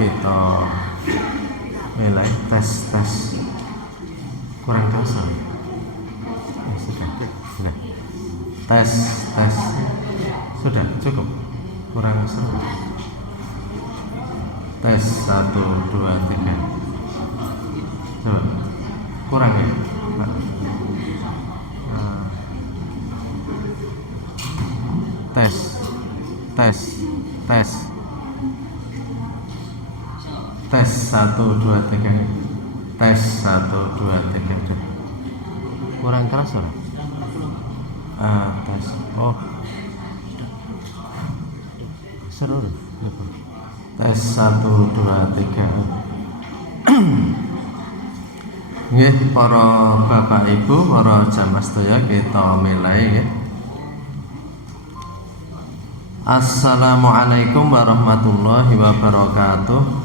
kita nilai tes kurang kerasa ya? Sudah tes sudah cukup, kurang seru. Tes 1, 2, 3. Coba kurang ya Pak? Tes 1, 2, 3. Tes 1, 2, 3. Kurang keras loh. Tes. Oh, seru loh. Tes 1, 2, 3. Nggih, para bapak ibu, para jamaah sedaya, kita mulai nggih. Assalamualaikum warahmatullahi wabarakatuh.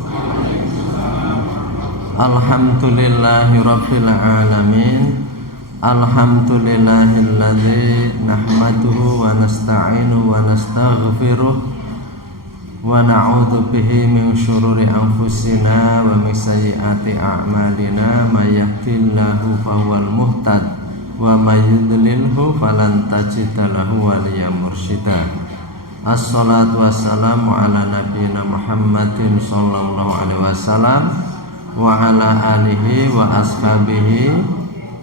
Alhamdulillahirabbil alamin. Alhamdulillahilladzi nahmaduhu wa nasta'inu wa nastaghfiruh wa na'udzu bihi min syururi anfusina wa min sayyiati a'malina may yahdihillahu fahuwal muhtad wa may yudlilhu falan tajida lahu waliyyan mursyida. Assalatu wassalamu ala nabiyyina Muhammadin sallallahu alaihi wasallam wa ala alihi wa ashabihi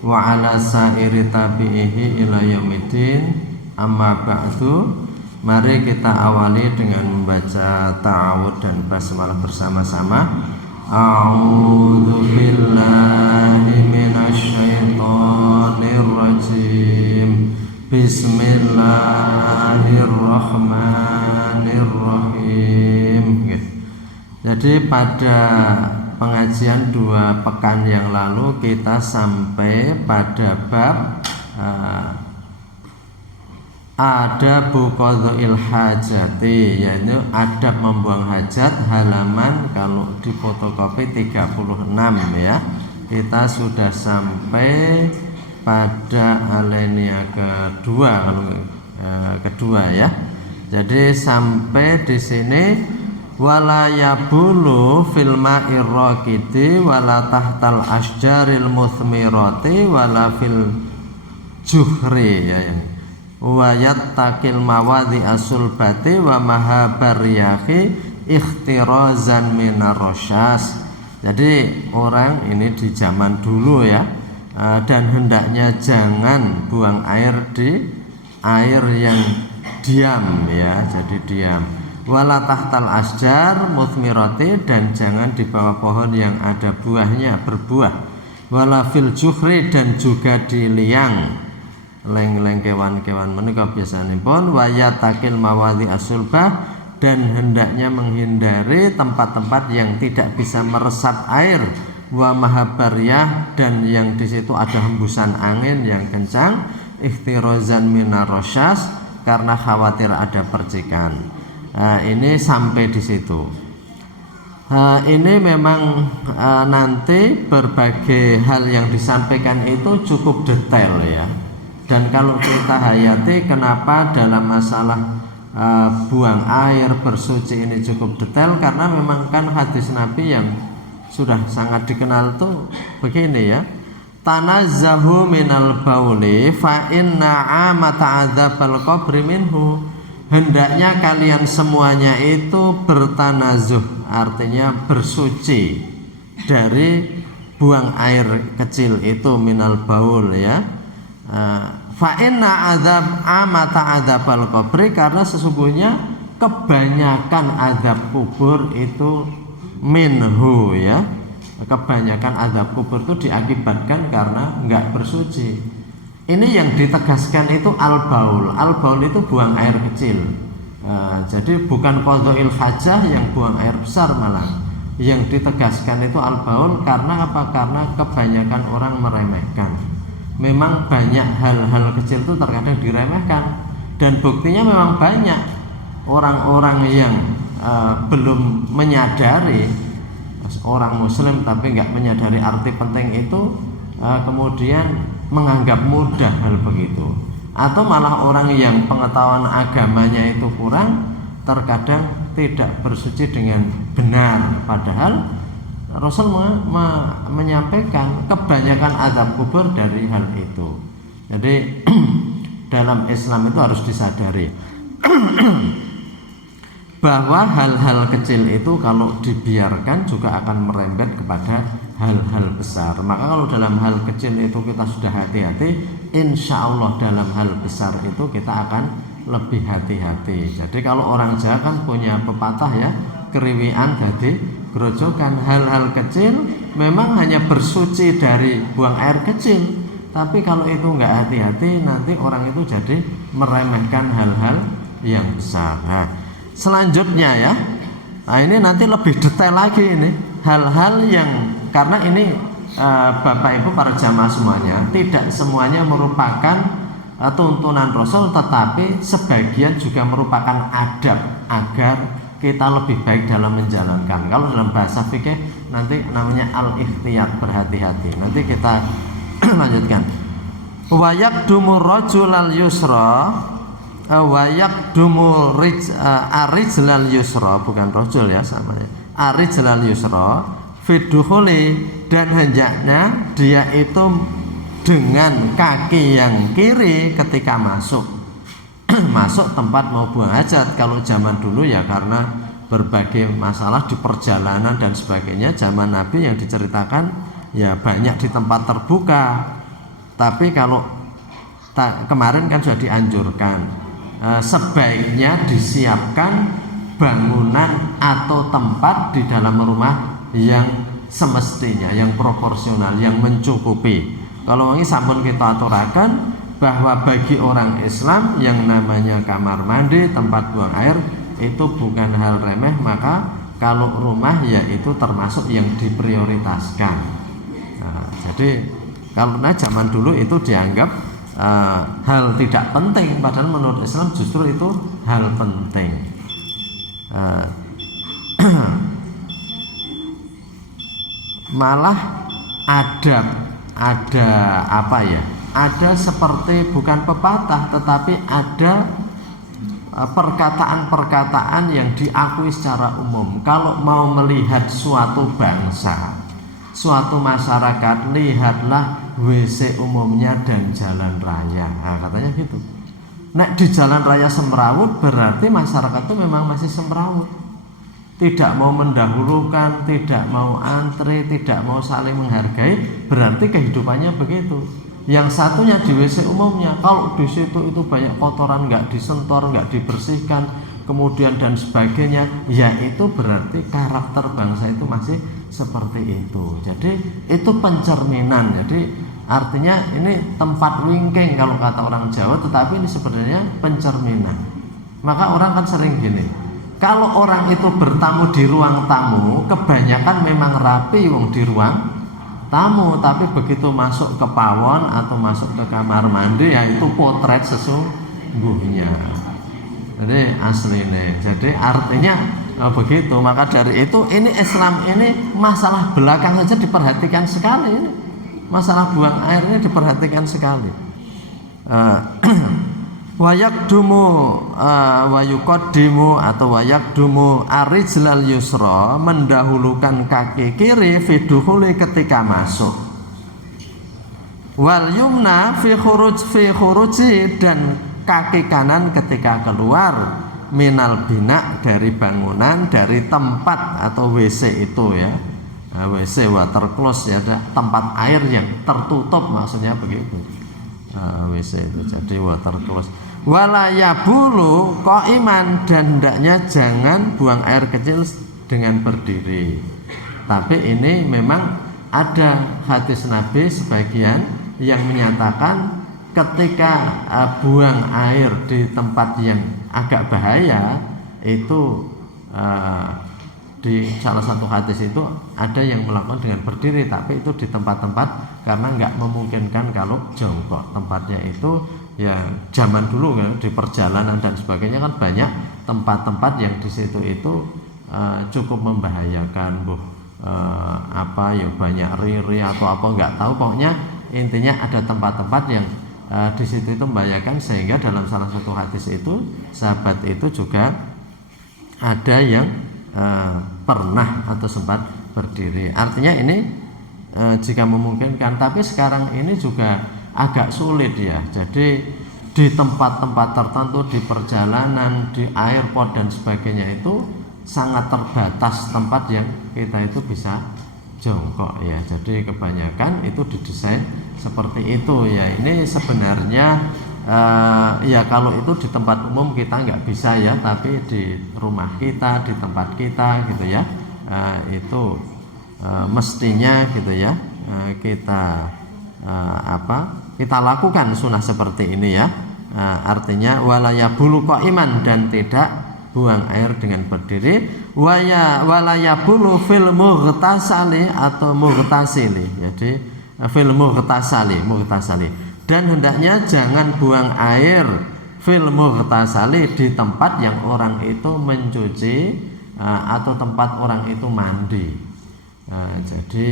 wa ala sairi tabi'ihi ila yaumiddin. Amma ba'du. Mari kita awali dengan membaca ta'awudz dan basmalah bersama-sama. A'udzu billahi minasyaitonir rajim. Bismillahirrahmanirrahim. Jadi pada pengajian 2 pekan yang lalu kita sampai pada bab adabu qadha'il hajati, yaitu adab membuang hajat, halaman kalau di fotokopi 36 ya. Kita sudah sampai pada alinea kedua, kedua ya. Jadi sampai di sini wala yabulu fil ma'ir raqidi wala tahtal asjaril muthmirati wala fil juhri ya. Wa yattaqil mawadi asulbati wa mahabar yahi ikhtirazan minar rasyas. Jadi orang ini di zaman dulu ya, dan hendaknya jangan buang air di air yang diam ya, jadi diam. Wala tahtal asjar muthmirati, dan jangan di bawah pohon yang ada buahnya, berbuah. Wala fil juhri, dan juga di liang, leng-leng kewan-kewan menika biasanipun. Wa yatakil mawadhi asulbah, dan hendaknya menghindari tempat-tempat yang tidak bisa meresap air. Wa mahabaryah, dan yang di situ ada hembusan angin yang kencang. Ikhtirozan minar rasyas, karena khawatir ada percikan. Ini sampai di situ. Ini memang nanti berbagai hal yang disampaikan itu cukup detail ya. Dan kalau kita hayati kenapa dalam masalah buang air, bersuci ini cukup detail, karena memang kan hadis Nabi yang sudah sangat dikenal tuh begini ya. Tanazzahu minal bauli fa inna amata adzabal qabri minhu. Hendaknya kalian semuanya itu bertanazuh, artinya bersuci dari buang air kecil itu, minal baul ya. Fa inna adzab amata adzabal qabri, karena sesungguhnya kebanyakan azab kubur itu minhu ya. Kebanyakan azab kubur itu diakibatkan karena enggak bersuci. Ini yang ditegaskan itu al-baul. Al-baul itu buang air kecil. Jadi bukan qadha'il hajah yang buang air besar malah. Yang ditegaskan itu al-baul karena apa? Karena kebanyakan orang meremehkan. Memang banyak hal-hal kecil itu terkadang diremehkan, dan buktinya memang banyak orang-orang yang belum menyadari, orang muslim tapi nggak menyadari arti penting itu, kemudian menganggap mudah hal begitu. Atau malah orang yang pengetahuan agamanya itu kurang, terkadang tidak bersuci dengan benar, padahal Rasul menyampaikan kebanyakan azab kubur dari hal itu. Jadi dalam Islam itu harus disadari bahwa hal-hal kecil itu kalau dibiarkan juga akan merembet kepada hal-hal besar. Maka kalau dalam hal kecil itu kita sudah hati-hati, insya Allah dalam hal besar itu kita akan lebih hati-hati. Jadi kalau orang Jawa kan punya pepatah ya, keriwian jadi grojokan. Hal-hal kecil memang hanya bersuci dari buang air kecil, tapi kalau itu nggak hati-hati nanti orang itu jadi meremehkan hal-hal yang besar. Nah, selanjutnya ya, nah ini nanti lebih detail lagi ini hal-hal yang, karena ini Bapak Ibu para jamaah semuanya, tidak semuanya merupakan tuntunan Rasul, tetapi sebagian juga merupakan adab agar kita lebih baik dalam menjalankan. Kalau dalam bahasa fikih nanti namanya al-ikhtiyat, berhati-hati. Nanti kita lanjutkan. Wa yaqdumu rajulal yusra wa yaqdumu arijlal yusra, bukan rajul ya samanya. Arijlal yusra fidukhuli, dan hendaknya dia itu dengan kaki yang kiri ketika masuk masuk tempat mau buang hajat. Kalau zaman dulu ya karena berbagai masalah di perjalanan dan sebagainya, zaman Nabi yang diceritakan ya banyak di tempat terbuka. Tapi kalau kemarin kan sudah dianjurkan, sebaiknya disiapkan bangunan atau tempat di dalam rumah yang semestinya, yang proporsional, yang mencukupi. Kalau ini sampun kita aturakan bahwa bagi orang Islam yang namanya kamar mandi, tempat buang air itu bukan hal remeh, maka kalau rumah ya itu termasuk yang diprioritaskan. Nah, jadi karena zaman dulu itu dianggap hal tidak penting, padahal menurut Islam justru itu hal penting. Malah ada apa ya? Ada seperti bukan pepatah, tetapi ada perkataan-perkataan yang diakui secara umum. Kalau mau melihat suatu bangsa, suatu masyarakat, lihatlah WC umumnya dan jalan raya. Nah, katanya gitu. Nek di jalan raya semrawut berarti masyarakat itu memang masih semrawut. Tidak mau mendahulukan, tidak mau antri, tidak mau saling menghargai, berarti kehidupannya begitu. Yang satunya di WC umumnya, kalau di situ itu banyak kotoran, nggak disentor, nggak dibersihkan, kemudian dan sebagainya, ya itu berarti karakter bangsa itu masih seperti itu. Jadi itu pencerminan. Jadi artinya ini tempat wingking kalau kata orang Jawa, tetapi ini sebenarnya pencerminan. Maka orang kan sering gini, kalau orang itu bertamu di ruang tamu, kebanyakan memang rapi wong di ruang tamu, tapi begitu masuk ke pawon atau masuk ke kamar mandi ya itu potret sesungguhnya. Jadi aslinya. Jadi artinya begitu. Maka dari itu ini Islam ini masalah belakang saja diperhatikan sekali. Ini masalah buang air ini diperhatikan sekali. Wayakdumu wayuqaddimu atau wayakdumu arijlal yusra, mendahulukan kaki kiri fidukhuli ketika masuk, wal yumna fi khuruji, dan kaki kanan ketika keluar, minal bina, dari bangunan, dari tempat atau WC itu ya. Nah, WC water close ya, ada tempat air yang tertutup, maksudnya begitu. WC itu jadi water close. Wala yabulu qaiman, dan hendaknya jangan buang air kecil dengan berdiri. Tapi ini memang ada hadis Nabi sebagian yang menyatakan ketika buang air di tempat yang agak bahaya itu, di salah satu hadis itu ada yang melakukan dengan berdiri, tapi itu di tempat-tempat karena nggak memungkinkan kalau jongkok. Tempatnya itu ya zaman dulu kan di perjalanan dan sebagainya kan banyak tempat-tempat yang di situ itu cukup membahayakan, apa ya, banyak riri atau apa nggak tahu, pokoknya intinya ada tempat-tempat yang di situ itu membahayakan, sehingga dalam salah satu hadis itu sahabat itu juga ada yang pernah atau sempat berdiri. Artinya ini jika memungkinkan, tapi sekarang ini juga agak sulit ya. Jadi di tempat-tempat tertentu, di perjalanan, di airport dan sebagainya itu sangat terbatas tempat yang kita itu bisa jongkok ya. Jadi kebanyakan itu didesain seperti itu ya. Ini sebenarnya ya kalau itu di tempat umum kita nggak bisa ya, tapi di rumah kita, di tempat kita gitu ya, itu mestinya gitu ya, kita kita lakukan sunnah seperti ini ya. Artinya walayabulu qaiman, dan tidak buang air dengan berdiri, walayabulu fil mughtasali atau mughtasili. Jadi fil mughtasali, dan hendaknya jangan buang air fil mughtasali di tempat yang orang itu mencuci atau tempat orang itu mandi. Jadi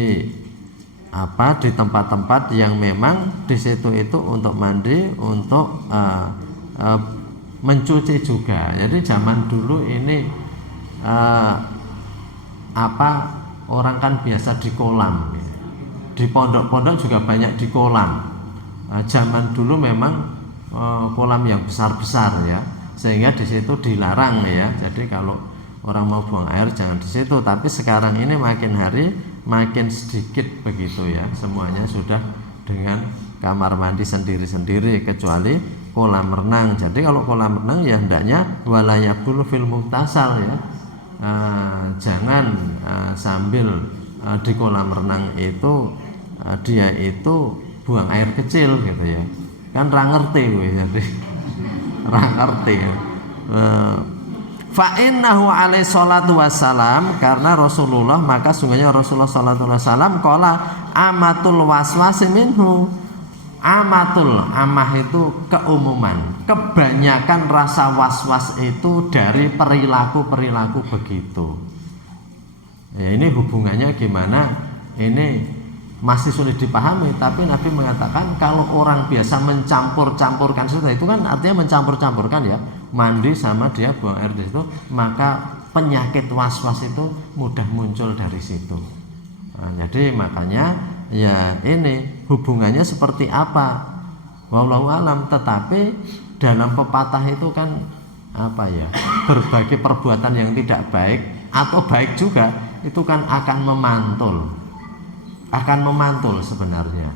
di tempat-tempat yang memang di situ itu untuk mandi, untuk mencuci juga. Jadi zaman dulu ini orang kan biasa di kolam, di pondok-pondok juga banyak di kolam. Zaman dulu memang kolam yang besar-besar ya, sehingga di situ dilarang ya. Jadi kalau orang mau buang air jangan di situ. Tapi sekarang ini makin hari makin sedikit begitu ya, semuanya sudah dengan kamar mandi sendiri-sendiri kecuali kolam renang. Jadi kalau kolam renang ya hendaknya walayabulu fil mughtasal ya, jangan sambil di kolam renang itu dia itu buang air kecil gitu ya, kan ra ngerti gue, jadi ra ngerti. Fa innahu alaihi salatu wassalam, karena Rasulullah, maka sungguhnya Rasulullah sallallahu alaihi wasallam qala amatul waswasi minhu. Amah itu keumuman, kebanyakan rasa was-was itu dari perilaku begitu ya. Ini hubungannya gimana, ini masih sulit dipahami, tapi Nabi mengatakan kalau orang biasa mencampur-campurkan sesuatu, itu kan artinya mencampur-campurkan ya, mandi sama dia buang air di situ, maka penyakit was-was itu mudah muncul dari situ. Jadi makanya ya ini hubungannya seperti apa, wallahu alam. Tetapi dalam pepatah itu kan berbagai perbuatan yang tidak baik atau baik juga itu kan akan memantul sebenarnya.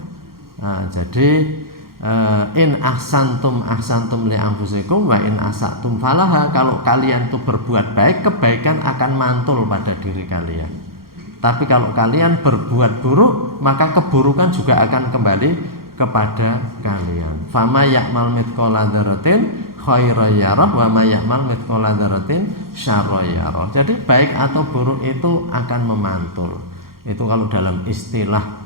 Jadi in ahsantum li anfusikum wa in asatum falaha. Kalau kalian itu berbuat baik, kebaikan akan mantul pada diri kalian. Tapi kalau kalian berbuat buruk, maka keburukan juga akan kembali kepada kalian. Fama ya'mal mithqala dzarratin khairan yarah wa ma ya'mal mithqala dzarratin syarran yarah. Jadi baik atau buruk itu akan memantul. Itu kalau dalam istilah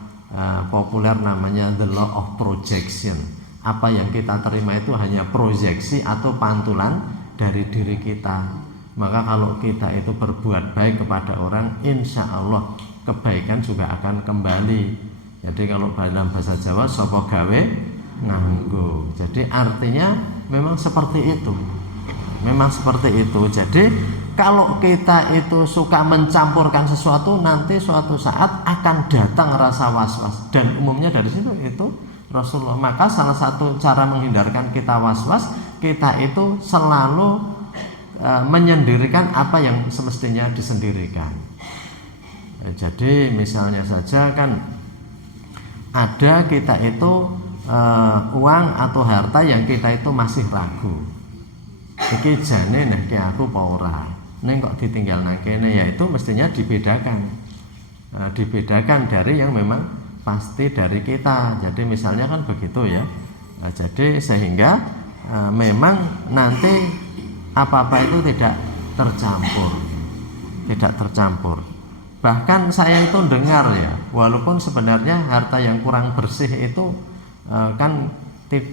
populer namanya the law of projection. Apa yang kita terima itu hanya proyeksi atau pantulan dari diri kita. Maka kalau kita itu berbuat baik kepada orang, insya Allah kebaikan juga akan kembali. Jadi kalau dalam bahasa Jawa sapa gawe nganggo. Jadi artinya memang seperti itu. Jadi kalau kita itu suka mencampurkan sesuatu, nanti suatu saat akan datang rasa was-was, dan umumnya dari situ itu Rasulullah. Maka salah satu cara menghindarkan kita was-was, kita itu selalu menyendirikan apa yang semestinya disendirikan. Jadi misalnya saja kan ada kita itu uang atau harta yang kita itu masih ragu, iki jane nek aku apa ora, ning kok ditinggal nang kene, ya itu mestinya dibedakan dari yang memang pasti dari kita. Jadi misalnya kan begitu ya. Jadi sehingga memang nanti apa-apa itu tidak tercampur. Bahkan saya itu dengar ya, walaupun sebenarnya harta yang kurang bersih itu kan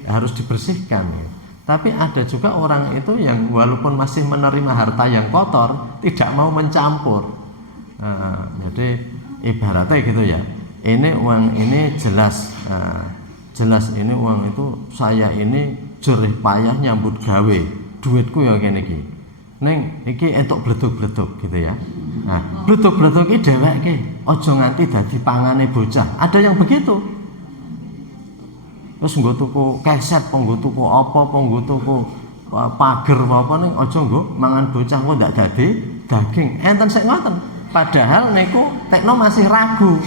harus dibersihkan ya. Tapi ada juga orang itu yang walaupun masih menerima harta yang kotor, tidak mau mencampur. Jadi ibaratnya gitu ya, ini uang ini jelas ini uang itu saya ini jerih payah nyambut gawe, duitku ya kene iki. ning iki entuk bledug-bledug gitu ya. Nah, bledug-bledug iki dheweke aja nganti dadi pangane bocah. Ada yang begitu. Terus nggo tuku keset, nggo tuku apa, nggo tuku pager apa ning aja nggo mangan bocah kok ndak dadi daging. Enten sik ngoten. Padahal niku tekno masih ragu.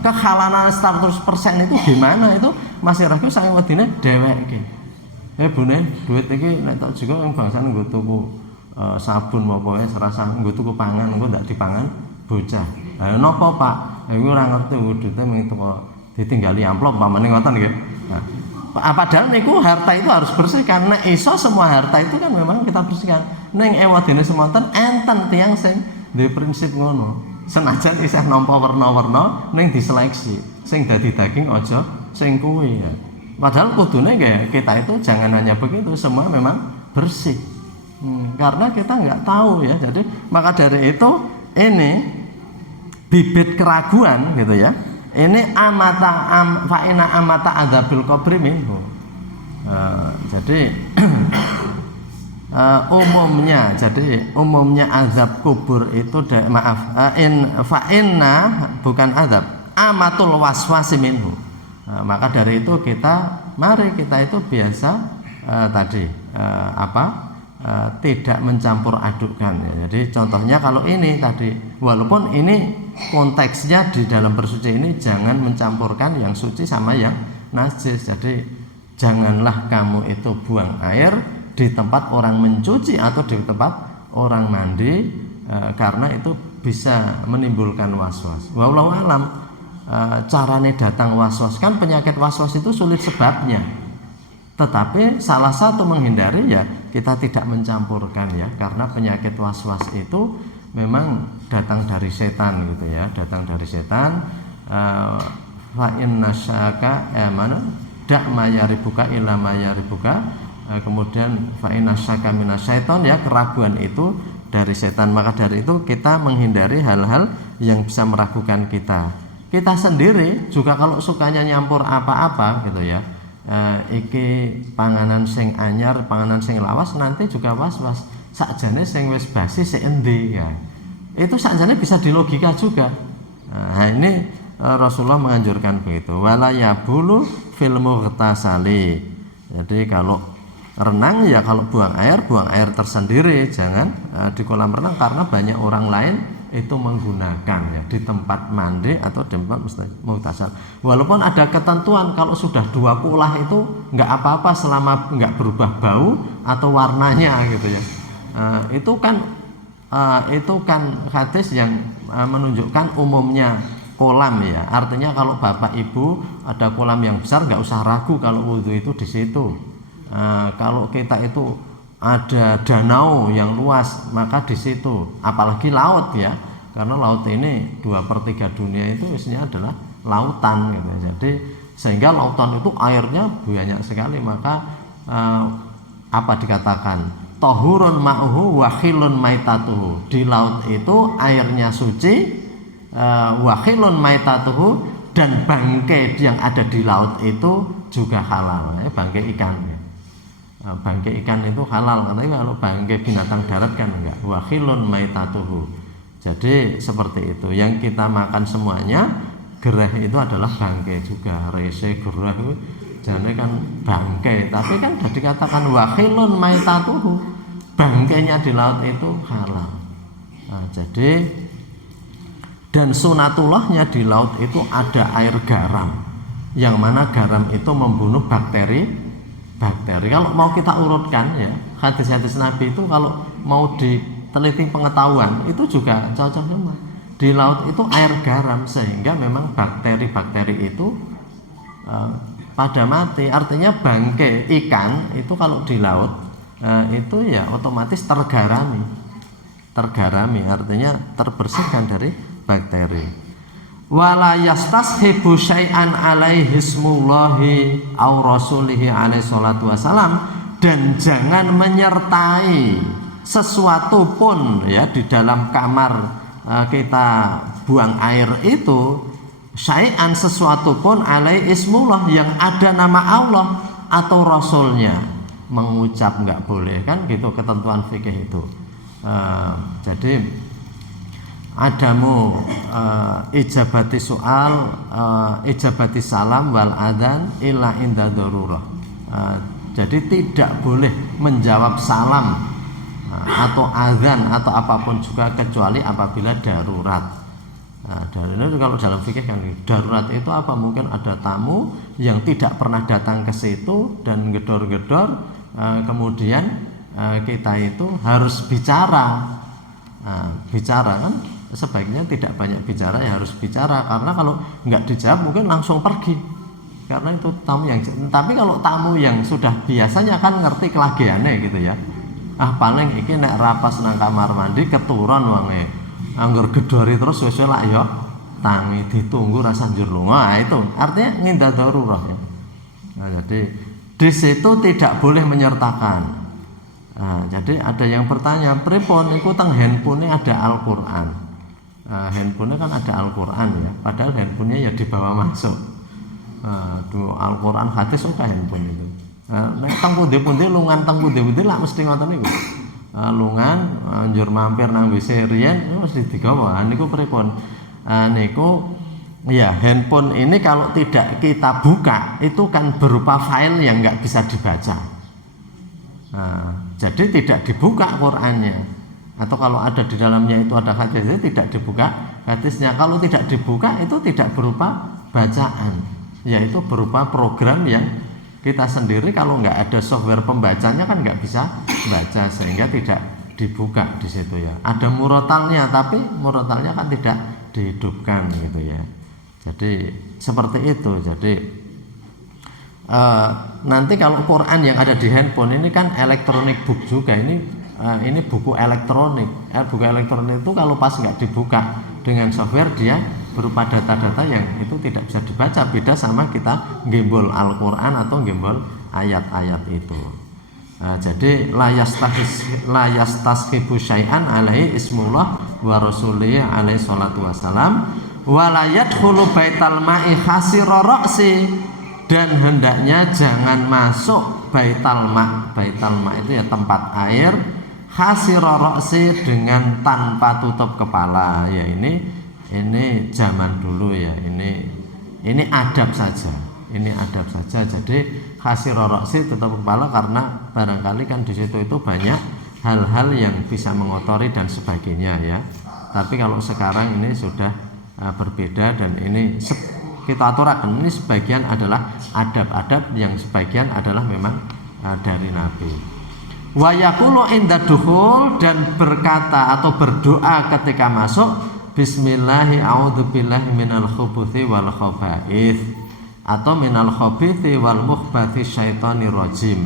Kehalalan 100% itu gimana itu masih ragu saking wedine dheweke. Bune duit iki nek tak juga yang bangsane nggo tuku sabun apa wae serasa nggo tuku pangan engko ndak dipangan bocah. Lah napa Pak? Iku ora ngerti duite mung teko ditinggali amplop pamane ngoten nggih. Nah, padahal niku harta itu harus bersih karena iso semua harta itu kan memang kita bersihkan. Ning ewadene semonten enten tiyang sing duwe prinsip ngono. Senajan isih nampa werna-werna ning diseleksi. Sing dadi daging aja sing kuwi ya. Padahal kudune kita itu jangan hanya begitu, semua memang bersih. Karena kita nggak tahu ya. Jadi maka dari itu ini bibit keraguan gitu ya. Ini fa'ina amata adzabil qabri minhu. Jadi umumnya azab kubur itu fa'inna bukan azab amatul waswasi minhu. Maka dari itu mari kita itu biasa tidak mencampur adukkan ya. Jadi contohnya kalau ini tadi walaupun ini konteksnya di dalam bersuci ini jangan mencampurkan yang suci sama yang najis. Jadi janganlah kamu itu buang air di tempat orang mencuci atau di tempat orang mandi karena itu bisa menimbulkan waswas. Wallahu alam. Carane datang waswas kan penyakit waswas itu sulit sebabnya, tetapi salah satu menghindari ya kita tidak mencampurkan ya karena penyakit waswas itu memang datang dari setan gitu ya, datang dari setan. Fa inna syaka dak mayaribuka illa mayaribuka, kemudian fa inna syaka minasyaiton ya, keraguan itu dari setan. Maka dari itu kita menghindari hal-hal yang bisa meragukan kita. Kita sendiri juga kalau sukanya nyampur apa-apa gitu ya, iki panganan sing anyar, panganan sing lawas nanti juga was-was. Sakjane sing wis basi sik endi ya. Itu sakjane bisa dilogika juga. Nah, ini Rasulullah menganjurkan begitu. Wala yabulu fil mughtasali. Jadi kalau renang ya kalau buang air tersendiri, jangan di kolam renang karena banyak orang lain itu menggunakan ya di tempat mandi atau di tempat mughtasal. Walaupun ada ketentuan kalau sudah 2 kulah itu nggak apa-apa selama nggak berubah bau atau warnanya gitu ya. Itu kan hadis yang menunjukkan umumnya kolam ya. Artinya kalau bapak ibu ada kolam yang besar nggak usah ragu kalau wudhu itu di situ. Kalau kita itu ada danau yang luas maka di situ, apalagi laut ya, karena laut ini 2/3 dunia itu isinya adalah lautan gitu. Jadi sehingga lautan itu airnya banyak sekali, maka apa dikatakan tahurun ma'uhu wa khilun maitatuhu. Di laut itu airnya suci, wa khilun maitatuhu, dan bangkai yang ada di laut itu juga halal ya, bangkai ikan ya. Bangkai ikan itu halal, katanya kalau bangkai binatang darat kan enggak. Wa khilun maitatuhu. Jadi seperti itu. Yang kita makan semuanya gereh itu adalah bangkai juga. Rese gereh itu jane kan bangkai, tapi kan sudah dikatakan wa khilun maitatuhu. Bangkainya di laut itu halal. Nah, jadi dan sunatullahnya di laut itu ada air garam. Yang mana garam itu membunuh bakteri. Kalau mau kita urutkan ya, hadis-hadis Nabi itu kalau mau diteliti pengetahuan itu juga cocok semua. Di laut itu air garam sehingga memang bakteri-bakteri itu pada mati. Artinya bangkai ikan itu kalau di laut itu ya otomatis tergarami, artinya terbersihkan dari bakteri. Wala yastashibu syai'an alaihi ismullahi aw rasulihi alaihi salatu wasalam, dan jangan menyertai sesuatu pun ya di dalam kamar kita buang air itu, syai'an sesuatu pun alaihi ismullah yang ada nama Allah atau rasulnya. mengucap nggak boleh, kan gitu ketentuan fikih itu. Jadi adamu ijabati soal, ijabati salam wal adzan illa inda darurah. Jadi tidak boleh menjawab salam atau adzan atau apapun juga kecuali apabila darurat. Dan ini kalau dalam fikih kan darurat itu apa? Mungkin ada tamu yang tidak pernah datang ke situ dan gedor-gedor, kemudian kita itu harus bicara. Bicara kan sebaiknya tidak banyak bicara, ya harus bicara, karena kalau nggak dijawab mungkin langsung pergi, karena itu tamu yang. Tapi kalau tamu yang sudah biasanya kan ngerti kelagiane gitu ya, paling iki nek rapas nang kamar mandi keturun wange anggur gedori terus sesuai lah ya tangi ditunggu rasa njur lunga. Itu artinya ngindah darurat ya. Jadi di situ tidak boleh menyertakan. Jadi ada yang bertanya, pripun iku teng handphone ada Al-Qur'an. Handphone kan ada Al-Qur'an ya, padahal handphonenya ya dibawa masuk. Al-Qur'an hadis oke handphone itu. Nek teng pundi-pundi lungan teng pundi-pundi lah mesti ngoten niku. Lungan njur mampir nang WC riyen mesti digawa. Niku pripun? Niku ya handphone ini kalau tidak kita buka itu kan berupa file yang nggak bisa dibaca. Jadi tidak dibuka Qur'annya, atau kalau ada di dalamnya itu ada hadisnya tidak dibuka hadisnya. Kalau tidak dibuka itu tidak berupa bacaan, yaitu berupa program yang kita sendiri kalau nggak ada software pembacanya kan nggak bisa baca, sehingga tidak dibuka di situ ya. Ada murotalnya, tapi murotalnya kan tidak dihidupkan gitu ya. Jadi seperti itu. Jadi nanti kalau Quran yang ada di handphone ini kan elektronik book juga, ini buku elektronik. Buku elektronik itu kalau pas nggak dibuka dengan software dia berupa data-data yang itu tidak bisa dibaca. Beda sama kita gembol Al-Quran atau gembol ayat-ayat itu. Jadi layas tasqibu syai'an alaihi ismullah wa rasulih alaihi salatu wassalam walayat hulu baital ma'i khasira ra'si, dan hendaknya jangan masuk baital ma'. Baital ma' itu ya tempat air, khasira ra'si dengan tanpa tutup kepala. Ya ini zaman dulu ya, ini adab saja, ini adab saja. Jadi khasira ra'si tutup kepala karena barangkali kan di situ itu banyak hal-hal yang bisa mengotori dan sebagainya ya. Tapi kalau sekarang ini sudah berbeda, dan ini kita aturakan, ini sebagian adalah adab-adab yang sebagian adalah memang dari Nabi. Wa yaqulu inda dukhul, dan berkata atau berdoa ketika masuk, bismillahi a'udzubillahi minal khubuthi wal khaba'ith, atau minal khabithi wal mukhbathi syaitonir rajim.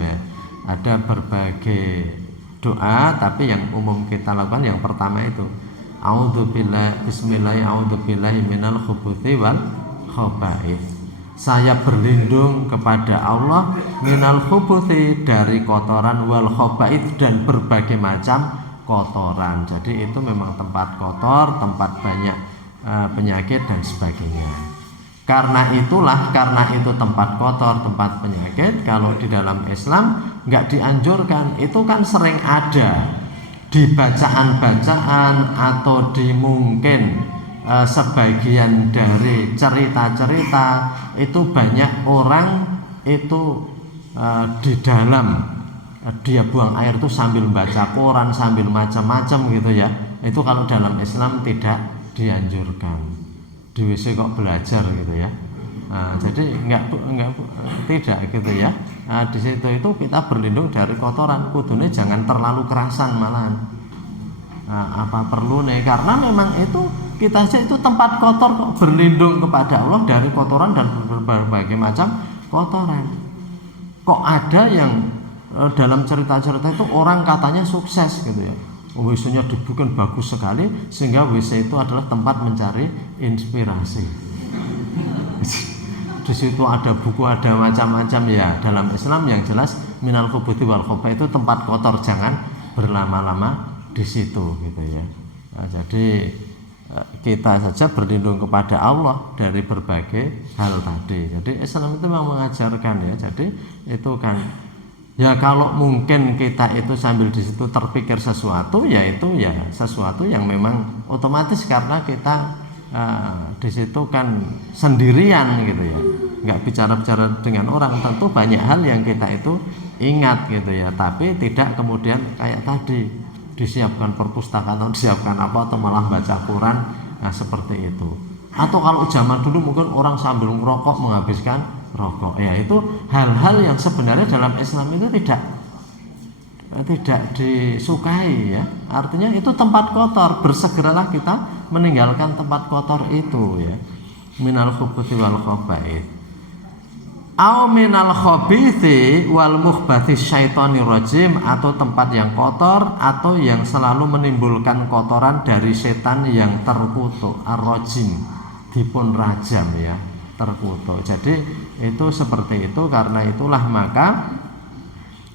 Ada berbagai doa, tapi yang umum kita lakukan yang pertama itu a'udzubillahi bismillahi a'udzubillahi minal khubuthi wal khaba'ith. Saya berlindung kepada Allah minal khubuthi, dari kotoran, wal khaba'ith, dan berbagai macam kotoran. Jadi itu memang tempat kotor, tempat banyak penyakit dan sebagainya. Karena itu tempat kotor, tempat penyakit, kalau di dalam Islam nggak dianjurkan. Itu kan sering ada di bacaan-bacaan atau di mungkin sebagian dari cerita-cerita itu banyak orang itu di dalam dia buang air itu sambil baca Quran, sambil macam-macam gitu ya. Itu kalau dalam Islam tidak dianjurkan. Di WC kok belajar gitu ya. Jadi tidak gitu ya. Di situ itu kita berlindung dari kotoran. Kudune jangan terlalu kerasan malahan. Apa perlu nih? Karena memang itu kita saja itu tempat kotor kok, berlindung kepada Allah dari kotoran dan berbagai macam kotoran. Kok ada yang dalam cerita-cerita itu orang katanya sukses gitu ya. WC-nya dibikin bagus sekali sehingga WC itu adalah tempat mencari inspirasi. Di situ ada buku, ada macam-macam ya. Dalam Islam yang jelas minal khubuthi wal khaba'ith itu tempat kotor, jangan berlama-lama di situ gitu ya. Jadi kita saja berlindung kepada Allah dari berbagai hal tadi. Jadi Islam itu memang mengajarkan ya. Jadi itu kan Ya kalau mungkin kita itu sambil di situ terpikir sesuatu, ya itu ya sesuatu yang memang otomatis karena kita di situ kan sendirian gitu ya, nggak bicara-bicara dengan orang, tentu banyak hal yang kita itu ingat gitu ya, tapi tidak kemudian kayak tadi disiapkan perpustakaan atau disiapkan apa atau malah baca Quran, nah seperti itu. Atau kalau zaman dulu mungkin orang sambil merokok menghabiskan rokok, ya itu hal-hal yang sebenarnya dalam Islam itu tidak disukai ya. Artinya itu tempat kotor, bersegeralah kita meninggalkan tempat kotor itu ya. Minal khubuthi wal khaba'ith. Au minal khabithi wal mukhbathi syaitonir rajim, atau tempat yang kotor atau yang selalu menimbulkan kotoran dari setan yang terkutuk, ar-rajim, dipun rajam ya, terkutuk. Jadi itu seperti itu, karena itulah maka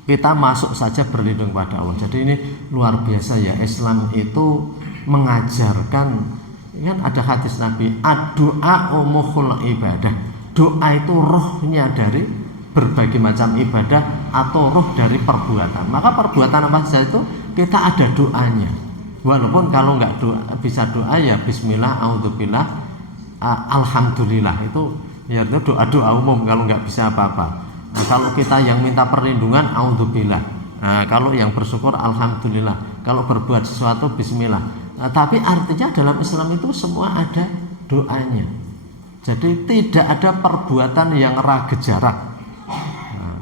kita masuk saja berlindung pada Allah. Jadi ini luar biasa ya, Islam itu mengajarkan, kan ada hadis Nabi, ad-du'a mukhul ibadah. Doa itu rohnya dari berbagai macam ibadah atau roh dari perbuatan. Maka perbuatan apa saja itu kita ada doanya. Walaupun kalau nggak bisa doa ya bismillah, auzubillah, alhamdulillah, itu ya itu doa-doa umum kalau nggak bisa apa-apa. Nah, kalau kita yang minta perlindungan auzubillah. Nah, kalau yang bersyukur alhamdulillah. Kalau berbuat sesuatu bismillah. Nah, tapi artinya dalam Islam itu semua ada doanya. Jadi tidak ada perbuatan yang raga jarak. Nah,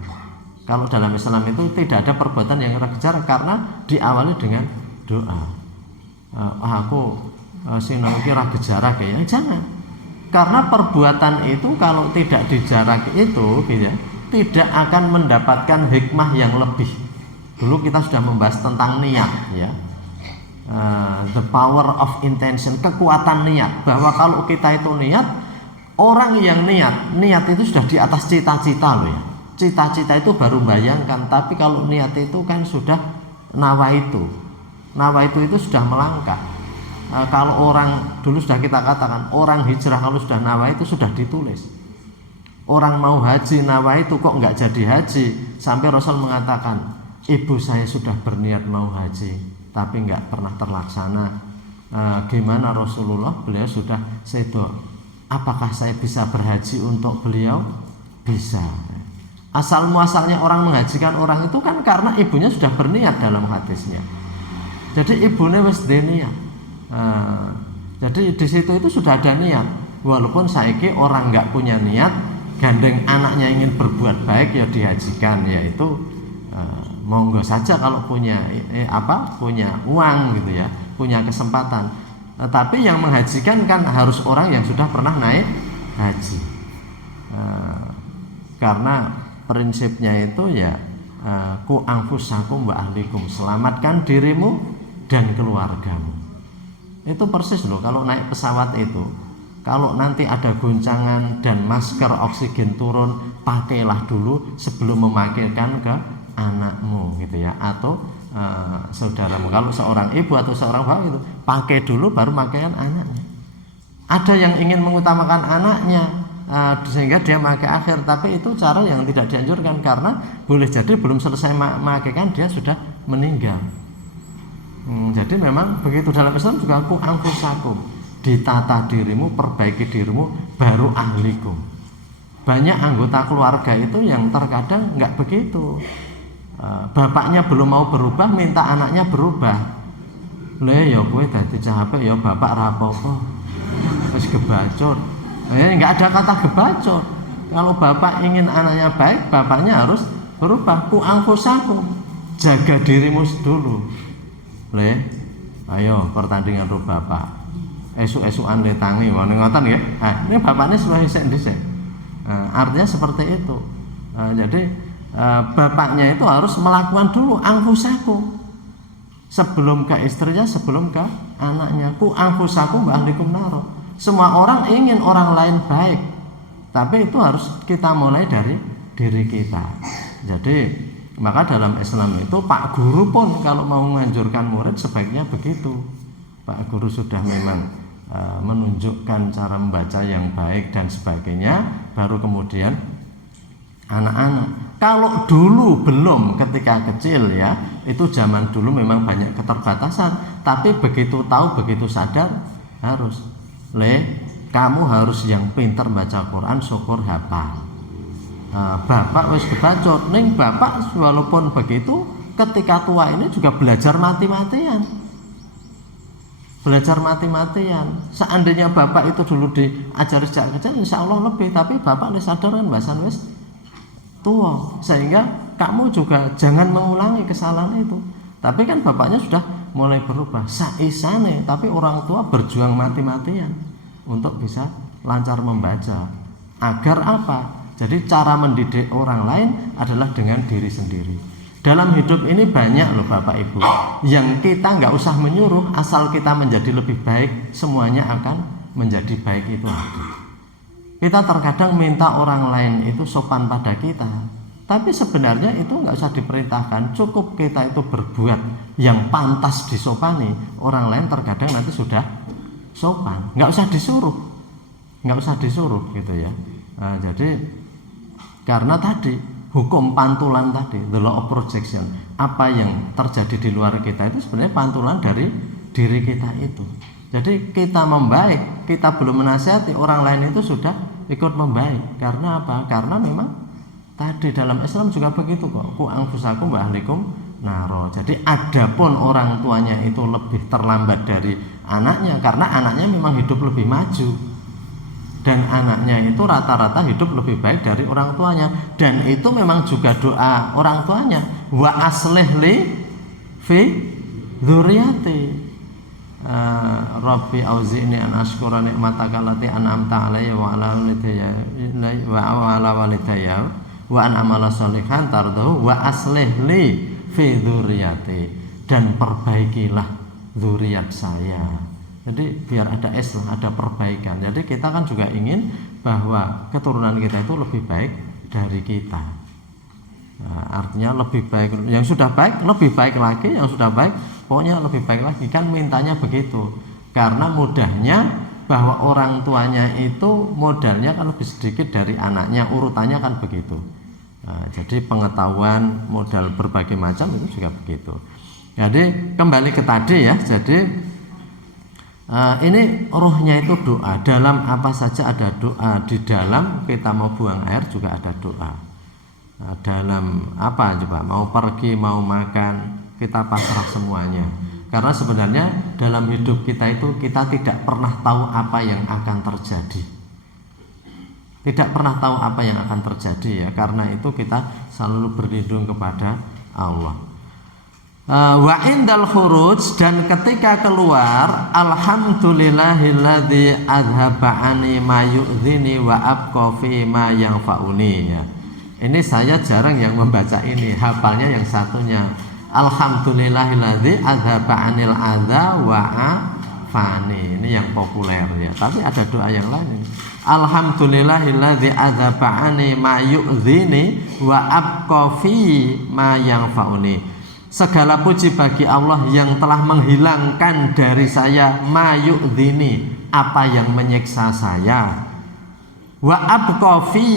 kalau dalam Islam itu tidak ada perbuatan yang raga jarak karena diawali dengan doa. Aku sinau iki raga jarak ya, jangan. Karena perbuatan itu kalau tidak dijarak itu gitu ya, tidak akan mendapatkan hikmah yang lebih. Dulu kita sudah membahas tentang niat ya. The power of intention, kekuatan niat, bahwa kalau kita itu niat, orang yang niat itu sudah di atas cita-cita loh ya. Cita-cita itu baru bayangkan, tapi kalau niat itu kan sudah nawaitu itu sudah melangkah. Kalau orang dulu sudah kita katakan, orang hijrah kalau sudah nawaitu sudah ditulis. Orang mau haji nawaitu kok nggak jadi haji, sampai Rasul mengatakan, ibu saya sudah berniat mau haji tapi nggak pernah terlaksana. Gimana Rasulullah? Beliau sudah sedo. Apakah saya bisa berhaji untuk beliau? Bisa. Asal muasalnya orang menghajikan orang itu kan karena ibunya sudah berniat dalam hadisnya. Jadi ibunya wis niat. Jadi di situ itu sudah ada niat. Walaupun saiki orang nggak punya niat, gandeng anaknya ingin berbuat baik ya dihajikan, yaitu monggo saja kalau punya punya uang gitu ya, punya kesempatan. Tapi yang menghajikan kan harus orang yang sudah pernah naik haji. Karena prinsipnya itu ya ku anfusakum wa ahlikum, selamatkan dirimu dan keluargamu. Itu persis loh kalau naik pesawat itu, kalau nanti ada goncangan dan masker oksigen turun, pakailah dulu sebelum memakaikan ke anakmu gitu ya, atau saudaramu. Kalau seorang ibu atau seorang bapak itu pakai dulu baru pakaian anaknya. Ada yang ingin mengutamakan anaknya sehingga dia pakai akhir, tapi itu cara yang tidak dianjurkan karena boleh jadi belum selesai memakaikan dia sudah meninggal. Jadi memang begitu dalam Islam juga, aku anfusakum, ditata dirimu, perbaiki dirimu, baru ahlikum. Banyak anggota keluarga itu yang terkadang nggak begitu. Bapaknya belum mau berubah, minta anaknya berubah. Le ya kowe dadi capek ya bapak ra apa-apa. Wis gebacot. Enggak ada kata gebacot. Kalau bapak ingin anaknya baik, bapaknya harus berubah. Ku anfusakum, jaga dirimu dulu. Le, ayo pertandingan ro bapak. Esuk-esukan le tangi ngoten nggih. Ini bapaknya sudah dhisik. Artinya seperti itu. Jadi bapaknya itu harus melakukan dulu anfusakum sebelum ke istrinya, sebelum ke anaknya. Ku anfusakum wa ahlikum naro. Semua orang ingin orang lain baik, tapi itu harus kita mulai dari diri kita. Jadi maka dalam Islam itu Pak Guru pun kalau mau menganjurkan murid sebaiknya begitu. Pak Guru sudah memang menunjukkan cara membaca yang baik dan sebagainya, baru kemudian anak-anak. Kalau dulu belum ketika kecil ya, itu zaman dulu memang banyak keterbatasan, tapi begitu tahu, begitu sadar harus. Kamu harus yang pintar baca Quran, syukur hafal. Bapak wis kebacot, ning bapak walaupun begitu ketika tua ini juga belajar mati-matian. Seandainya bapak itu dulu diajari sejak kecil, insya Allah lebih. Tapi bapak ini sadar kan bahasan wis tua, sehingga kamu juga jangan mengulangi kesalahan itu. Tapi kan bapaknya sudah mulai berubah saisane, tapi orang tua berjuang mati-matian untuk bisa lancar membaca. Agar apa? Jadi cara mendidik orang lain adalah dengan diri sendiri. Dalam hidup ini banyak loh Bapak Ibu, yang kita nggak usah menyuruh, asal kita menjadi lebih baik, semuanya akan menjadi baik itu lagi. Kita terkadang minta orang lain itu sopan pada kita, tapi sebenarnya itu nggak usah diperintahkan, cukup kita itu berbuat yang pantas disopani, orang lain terkadang nanti sudah sopan, nggak usah disuruh gitu ya. Jadi karena tadi hukum pantulan tadi, the law of projection, apa yang terjadi di luar kita itu sebenarnya pantulan dari diri kita itu. Jadi kita membaik, kita belum menasihati, orang lain itu sudah ikut membaik. Karena apa? Karena memang tadi dalam Islam juga begitu kok. Ku anfusakum wa ahlikum naro. Jadi adapun orang tuanya itu lebih terlambat dari anaknya, karena anaknya memang hidup lebih maju. Dan anaknya itu rata-rata hidup lebih baik dari orang tuanya. Dan itu memang juga doa orang tuanya. Wa aslih li fi dzurriyyati. Rabbi auzi'ni an ashkura ni'mataka allati an'amta 'alayya wa 'ala walidayya wa an amala sholihan tardahu wa aslih li fi dzurriyyati, dan perbaikilah dzurriyyat saya. Jadi biar ada islah, ada perbaikan. Jadi kita kan juga ingin bahwa keturunan kita itu lebih baik dari kita. Artinya lebih baik, yang sudah baik lebih baik lagi, yang sudah baik pokoknya lebih baik lagi, kan mintanya begitu. Karena mudahnya bahwa orang tuanya itu modalnya kan lebih sedikit dari anaknya, urutannya kan begitu. Jadi pengetahuan, modal berbagai macam itu juga begitu. Jadi kembali ke tadi ya, jadi ini rohnya itu doa. Dalam apa saja ada doa, di dalam kita mau buang air juga ada doa. Dalam apa coba, mau pergi, mau makan, kita pasrah semuanya. Karena sebenarnya dalam hidup kita itu kita tidak pernah tahu apa yang akan terjadi. Tidak pernah tahu apa yang akan terjadi ya. Karena itu kita selalu berlindung kepada Allah. Wa indal khuruj, dan ketika keluar, alhamdulillahilladzi adhaba ani ma yu'dhini wa abqa fi ma yanfa'uni ya. Ini saya jarang yang membaca ini, hafalnya yang satunya. Alhamdulillahilladzi adhaba anil adza wa afani. Ini yang populer ya. Tapi ada doa yang lain. Alhamdulillahilladzi adhaba ani ma yu'dhini wa abqa fi ma yanfa'uni. Segala puji bagi Allah yang telah menghilangkan dari saya ma yu'dhini, apa yang menyiksa saya, wa abqa fi,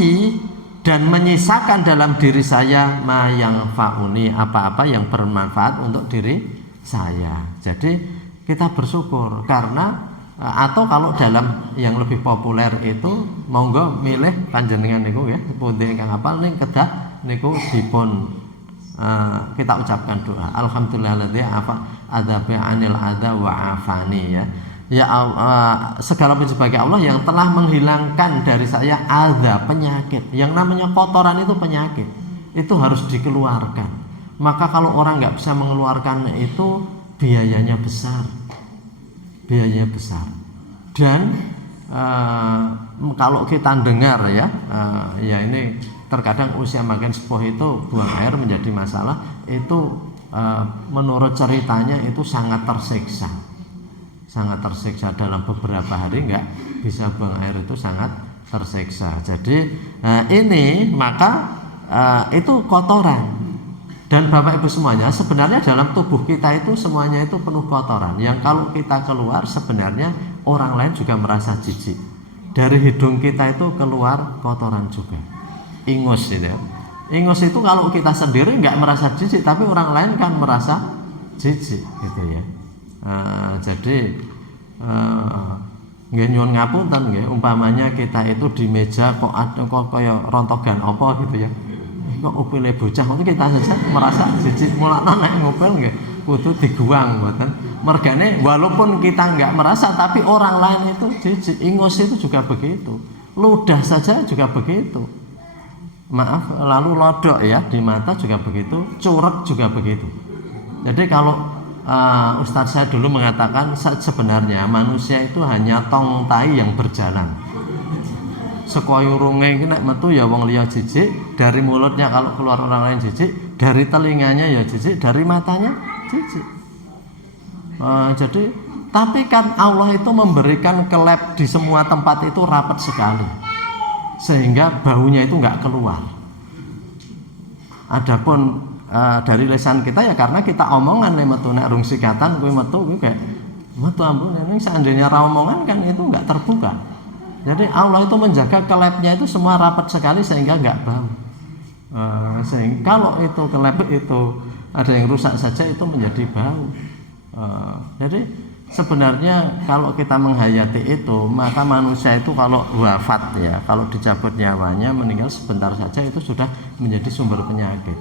dan menyisakan dalam diri saya ma yang fauni, apa-apa yang bermanfaat untuk diri saya. Jadi kita bersyukur karena atau kalau dalam yang lebih populer itu monggo milih panjenengan niku ya, pundi ingkang hafal ning kedah niku dipun kita ucapkan doa. Alhamdulillahilladzi adzaba anil adza wa afani ya. Ya Allah, segala puji bagi Allah yang telah menghilangkan dari saya adza, penyakit. Yang namanya kotoran itu penyakit, itu harus dikeluarkan. Maka kalau orang nggak bisa mengeluarkan itu, biayanya besar, Dan kalau kita dengar ya, ya ini terkadang usia makin sepuh itu buang air menjadi masalah. Itu menurut ceritanya itu sangat tersiksa dalam beberapa hari nggak bisa buang air, itu sangat tersiksa. Jadi ini maka itu kotoran. Dan Bapak Ibu semuanya, sebenarnya dalam tubuh kita itu semuanya itu penuh kotoran yang kalau kita keluar sebenarnya orang lain juga merasa jijik. Dari hidung kita itu keluar kotoran juga. ingus itu. Ingus itu kalau kita sendiri nggak merasa jijik, tapi orang lain kan merasa jijik gitu ya. Jadi nggih nyuwun ngapunten nggih, umpamanya kita itu di meja kok kaya rontogan apa gitu ya. Kok upile bocah itu kita saja merasa jijik, mulane nek ngupil nggih kudu diguang mboten. Mergane walaupun kita nggak merasa tapi orang lain itu jijik. Ingus itu juga begitu. Ludah saja juga begitu. Maaf, lalu lodok ya di mata juga begitu, curek juga begitu. Jadi kalau Ustadz saya dulu mengatakan sebenarnya manusia itu hanya tong tai yang berjalan. Sekoyurunge iki nek metu ya wong liya jijik, dari mulutnya kalau keluar orang lain jijik, dari telinganya ya jijik, dari matanya jijik. Jadi tapi kan Allah itu memberikan kelep di semua tempat itu rapat sekali, sehingga baunya itu nggak keluar. Adapun dari lisan kita ya karena kita omongan nih metu nek rung sikatan kuwi metu kuwi kayak metu ampun ini seandainya ra omongan kan itu nggak terbuka. Jadi Allah itu menjaga kelepnya itu semua rapat sekali sehingga nggak bau. Sehingga kalau itu kelep itu ada yang rusak saja itu menjadi bau. Jadi sebenarnya kalau kita menghayati itu, maka manusia itu kalau wafat ya, kalau dicabut nyawanya meninggal sebentar saja itu sudah menjadi sumber penyakit.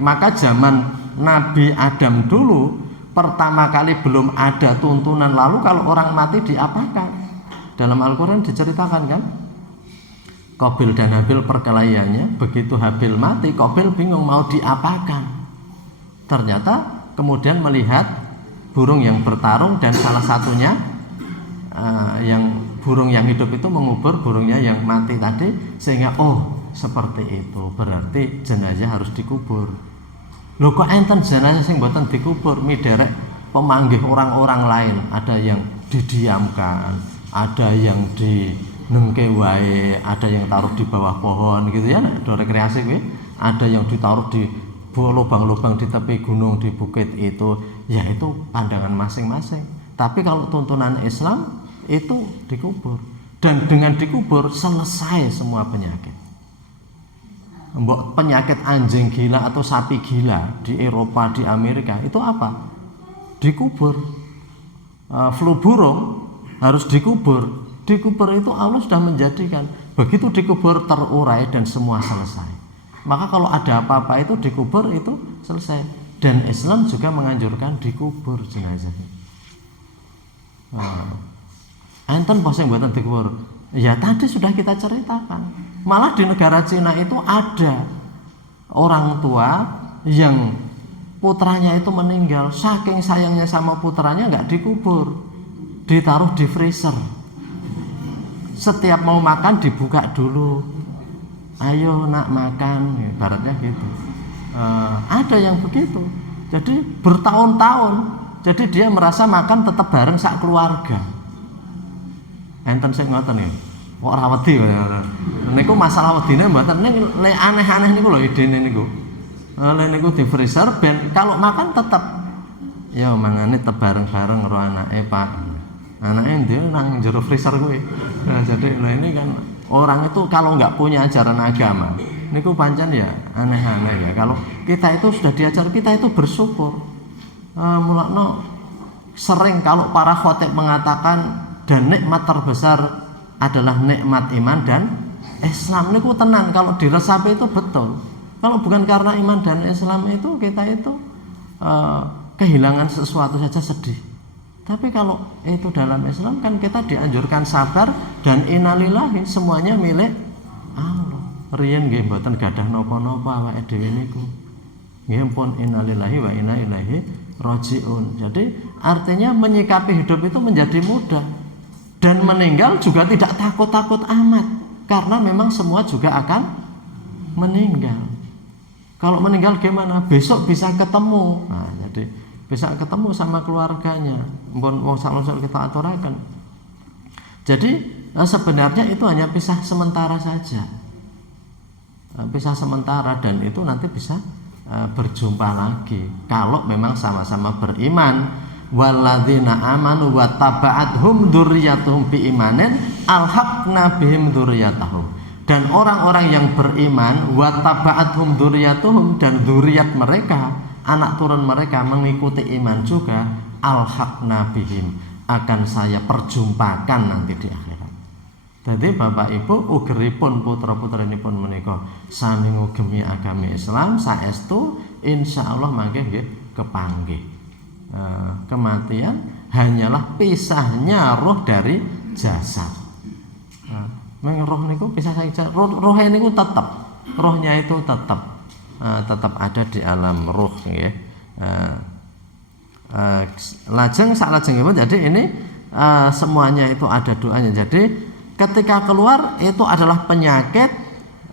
Maka zaman Nabi Adam dulu pertama kali belum ada tuntunan, lalu kalau orang mati diapakan? Dalam Al-Quran diceritakan kan, Qabil dan Habil perkelahiannya, begitu Habil mati Qabil bingung mau diapakan. Ternyata kemudian melihat burung yang bertarung dan salah satunya yang burung yang hidup itu mengubur burungnya yang mati tadi, sehingga seperti itu berarti jenazah harus dikubur. Lho kok enten jenazah sing mboten dikubur, miderek pemanggih orang-orang lain, ada yang didiamkan, ada yang dinengke wae, ada yang taruh di bawah pohon gitu ya, nek do rekreasi kuwi, ada yang ditaruh di lubang-lubang di tepi gunung, di bukit itu, ya itu pandangan masing-masing. Tapi kalau tuntunan Islam itu dikubur, dan dengan dikubur selesai semua penyakit. Mbok penyakit anjing gila atau sapi gila di Eropa, di Amerika itu apa? Dikubur. Flu burung harus dikubur. Dikubur itu Allah sudah menjadikan, begitu dikubur terurai dan semua selesai. Maka kalau ada apa-apa itu dikubur itu selesai. Dan Islam juga menganjurkan dikubur jenazah. Enten bos yang buatan dikubur. Ya tadi sudah kita ceritakan. Malah di negara Cina itu ada orang tua yang putranya itu meninggal, saking sayangnya sama putranya nggak dikubur, ditaruh di freezer. Setiap mau makan dibuka dulu. Ayo nak makan, ibaratnya gitu. Ada yang begitu. Jadi bertahun-tahun. Jadi dia merasa makan tetap bareng sak keluarga. Enten sing ngoten ya. Kok ora wedi. Niku masalah wedine mboten, ning aneh-aneh niku lho idene niku. Lha niku di freezer ben kalau makan tetap ya mangane tetep bareng-bareng karo anake, Pak. Anake ndek nang jero freezer kuwi. Nah, jadi ini kan orang itu kalau nggak punya ajaran agama, niku pancen ya aneh-aneh ya. Kalau kita itu sudah diajar, kita itu bersyukur. Mulakno sering kalau para khotib mengatakan dan nikmat terbesar adalah nikmat iman dan Islam, niku tenan kalau diresapi itu betul. Kalau bukan karena iman dan Islam itu kita itu kehilangan sesuatu saja sedih. Tapi kalau itu dalam Islam kan kita dianjurkan sabar dan innalillahi, semuanya milik Allah. Riyen nggih mboten gadah napa-napa awake dhewe niku. Nggih pun innalillahi wa inna ilaihi rajiun. Jadi artinya menyikapi hidup itu menjadi mudah. Dan meninggal juga tidak takut-takut amat, karena memang semua juga akan meninggal. Kalau meninggal gimana? Besok bisa ketemu. Nah, jadi bisa ketemu sama keluarganya. Mbon wong salon kita aturaken. Jadi sebenarnya itu hanya pisah sementara saja. Pisah sementara, dan itu nanti bisa berjumpa lagi kalau memang sama-sama beriman. Walladzina amanu wattaba'athum dzurriyyatuhum biimanin alhaqna bihim dzurriyyatahum Dan orang-orang yang beriman wa taba'athum dzurriyyatuhum, dan dzurriyyat mereka, anak turun mereka mengikuti iman juga, alhaqna bihim, akan saya perjumpakan nanti di akhirat. Jadi Bapak Ibu ugeripun putra-putrinipun menika sami ngugemi agami Islam saestu insyaallah mangke nggih kepanggih. Kematian hanyalah pisahnya roh dari jasad. Roh niku pisah saja. Rohnya niku tetap, rohnya itu tetap ada di alam roh nggih. Lajeng saklajengipun jadi ini semuanya itu ada doanya. Jadi ketika keluar itu adalah penyakit.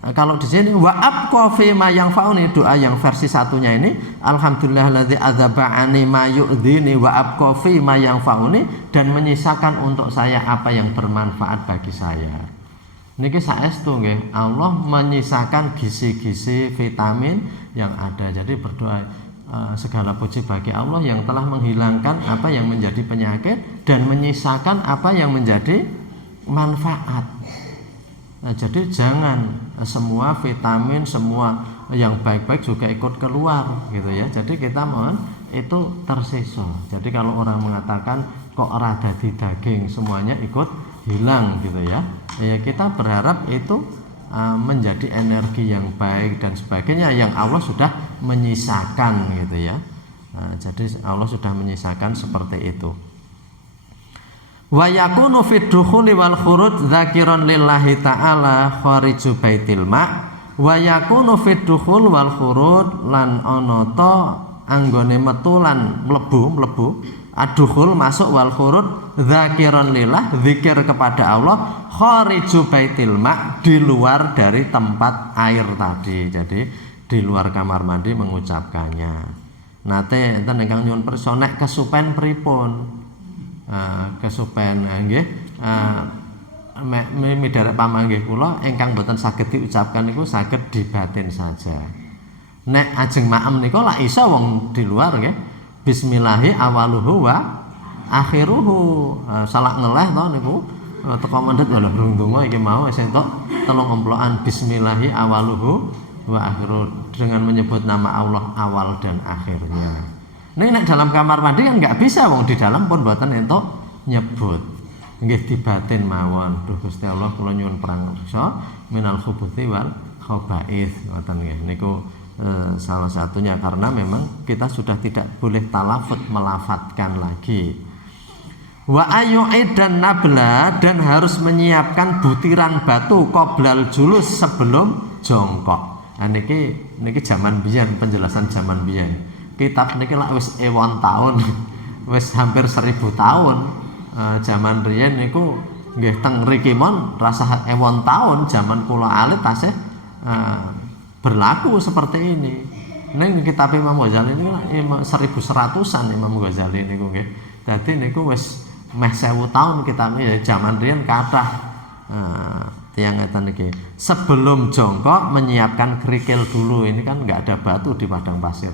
Kalau di sini wa abqa fi ma yanfa'uni, doa yang versi satunya ini alhamdulillahilladzi adzaba'ani ma yu'dhini wa abqa fi ma yanfa'uni, dan menyisakan untuk saya apa yang bermanfaat bagi saya. Niki saestu nggih, Allah menyisakan gizi-gizi vitamin yang ada. Jadi berdoa segala puji bagi Allah yang telah menghilangkan apa yang menjadi penyakit dan menyisakan apa yang menjadi manfaat. Nah, jadi jangan semua vitamin, semua yang baik-baik juga ikut keluar gitu ya. Jadi kita mohon itu tersisa. Jadi kalau orang mengatakan kok rada di daging semuanya ikut hilang gitu ya. Ya kita berharap itu menjadi energi yang baik dan sebagainya yang Allah sudah menyisakan gitu ya. Jadi Allah sudah menyisakan seperti itu. Wa yakunu fid dukhuli wal khuruj dzakiran lillahi ta'ala khariju baitil ma', wa yakunu fid dukhul wal khuruj, lan ana ta anggone metu lan mlebu adukhul masuk wal khuruj dzakiran lillah, zikir kepada Allah, khariju baitil ma', di luar dari tempat air tadi. Jadi di luar kamar mandi mengucapkannya. Nate enten ingkang nyuwun pirsa nek kesupen pripun? Kesupen nggih miderek pamanggih kula ingkang boten saged diucapkan niku saged dibatin saja. Nek ajeng maem nika lak iso wong di luar nggih bismillahi awaluhu wa akhiruhu, salah ngeleh to niku teko mendhet lho durung donga iki mau sing tok telung emplokan bismillahi awaluhu wa akhiruhu, dengan menyebut nama Allah awal dan akhirnya. Nek dalam kamar mandi kan nggak bisa, wong di dalam pun mboten entuk nyebut. Nggih dibatin mawon. Duh Gusti Allah kula nyuwun prangsa minal khubuthi wal khaba'ith ngoten nggih. Niku salah satunya karena memang kita sudah tidak boleh talafut melafatkan lagi. Wa ayyu'id dan nabla, dan harus menyiapkan butiran batu qoblal julus sebelum jongkok. Nah niki zaman biyen, penjelasan zaman biyen. Kitab niki lak wis ewon tahun, wis hampir 1000 tahun. Zaman riyen niku nggih teng mriki mon rasa ewon tahun, zaman kula alit tasih berlaku seperti ini. Ning kitab Imam Ghazali niku 1100-an Imam Ghazali niku nggih. Dadi niku wis meh 1000 tahun kitabnya, zaman riyen kathah tiyang ngeten iki. Sebelum jongkok menyiapkan kerikil dulu. Ini kan enggak ada batu di padang pasir.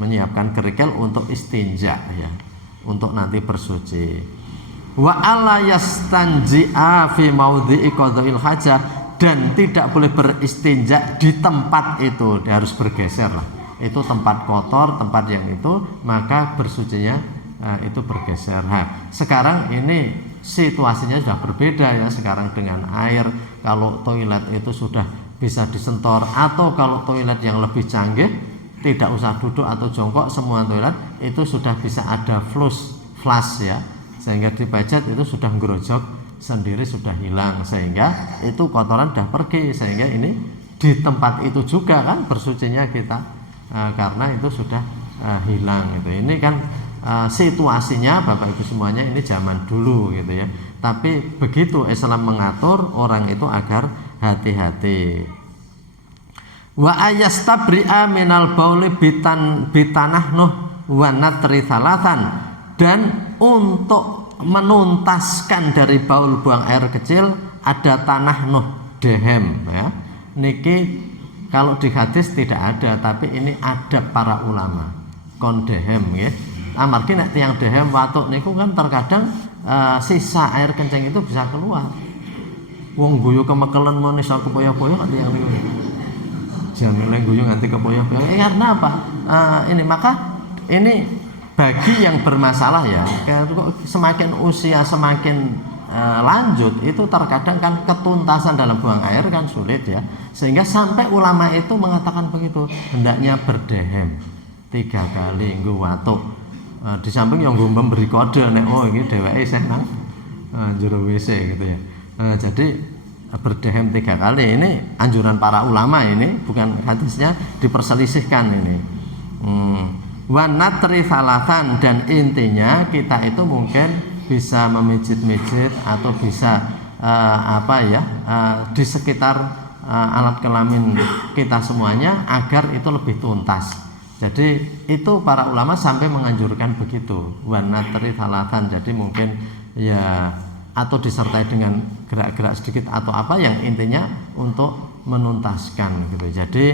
Menyiapkan kerikil untuk istinja ya, untuk nanti bersuci. Wa alla yastanji'a fi maudhi'i qadha'il hajah, dan tidak boleh beristinja di tempat itu, dia harus bergeser lah. Itu tempat kotor, tempat yang itu, maka bersucinya itu bergeser. Nah, sekarang ini situasinya sudah berbeda ya. Sekarang dengan air, kalau toilet itu sudah bisa disentor, atau kalau toilet yang lebih canggih tidak usah duduk atau jongkok, semua toilet itu sudah bisa ada flush ya, sehingga dipijat itu sudah ngerojok sendiri, sudah hilang, sehingga itu kotoran sudah pergi, sehingga ini di tempat itu juga kan bersucinya kita karena itu sudah hilang gitu. Ini kan situasinya Bapak Ibu semuanya ini zaman dulu gitu ya, tapi begitu Islam mengatur orang itu agar hati-hati. Wa ayastabri'a minal bauli bitanah nuh wa natri thalathan, dan untuk menuntaskan dari baul buang air kecil ada tanah nuh dehem ya. Niki kalau di hadis tidak ada, tapi ini adab para ulama kon dehem ya. Amargi nek tiyang dehem watuk niku kan terkadang sisa air kencing itu bisa keluar. Wong guyu kemekelen mau iso kepoyo-poyo kok yang niku. Jamile guyu nganti kepoyo-poyo. Karena apa? Maka ini bagi yang bermasalah ya, kok semakin usia semakin lanjut itu terkadang kan ketuntasan dalam buang air kan sulit ya, sehingga sampai ulama itu mengatakan begitu, hendaknya berdehem 3 kali nggo watuk. Di samping yang gue memberi kode nek ini dheweke isih nang jero WC gitu ya. Jadi berdehem 3 kali ini anjuran para ulama, ini bukan hadisnya diperselisihkan ini. Wanatri salatan, dan intinya kita itu mungkin bisa memijit-mijit atau bisa di sekitar alat kelamin kita semuanya agar itu lebih tuntas. Jadi itu para ulama sampai menganjurkan begitu, wanatri salatan. Jadi mungkin ya atau disertai dengan gerak-gerak sedikit atau apa yang intinya untuk menuntaskan gitu. Jadi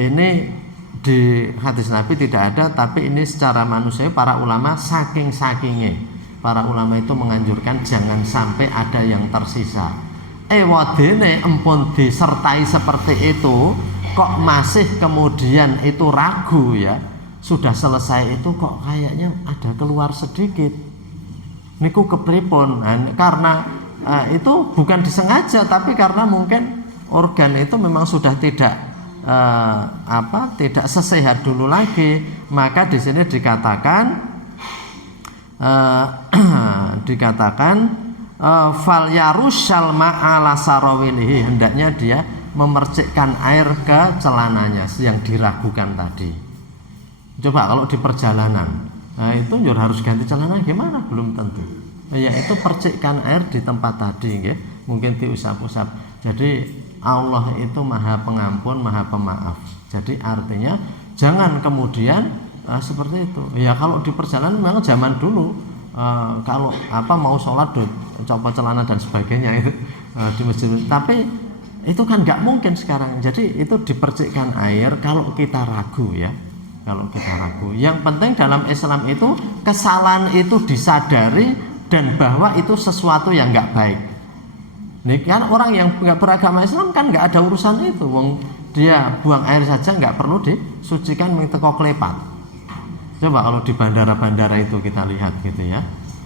ini di hadis Nabi tidak ada, tapi ini secara manusia para ulama saking-sakingnya para ulama itu menganjurkan jangan sampai ada yang tersisa. Wadene empun disertai seperti itu kok masih kemudian itu ragu ya, sudah selesai itu kok kayaknya ada keluar sedikit niku kepripun. Karena itu bukan disengaja, tapi karena mungkin organ itu memang sudah tidak tidak sesehat dulu lagi, maka di sini dikatakan fal yarusyal ma'ala sarawilihi, hendaknya dia memercikkan air ke celananya yang diragukan tadi. Coba kalau di perjalanan itu harus ganti celana gimana? Belum tentu. Ya itu percikkan air di tempat tadi nggih, mungkin diusap-usap. Jadi Allah itu Maha Pengampun, Maha Pemaaf. Jadi artinya jangan kemudian seperti itu. Ya kalau di perjalanan memang zaman dulu kalau mau sholat copot celana dan sebagainya itu di masjid. Tapi itu kan nggak mungkin sekarang. Jadi itu dipercikkan air kalau kita ragu ya. Kalau kita ragu. Yang penting dalam Islam itu kesalahan itu disadari dan bahwa itu sesuatu yang nggak baik. Nih kan orang yang nggak beragama Islam kan nggak ada urusan itu, wong dia buang air saja nggak perlu disucikan teko klepat. Coba kalau di bandara-bandara itu kita lihat gitu ya,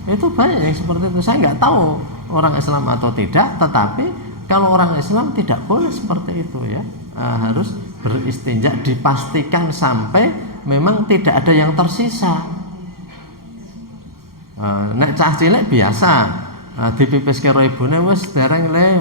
itu banyak yang seperti itu. Saya nggak tahu orang Islam atau tidak, tetapi kalau orang Islam tidak boleh seperti itu ya, harus beristinja, dipastikan sampai memang tidak ada yang tersisa. Nek cah cilik biasa dipipis karo ibune wis dereng le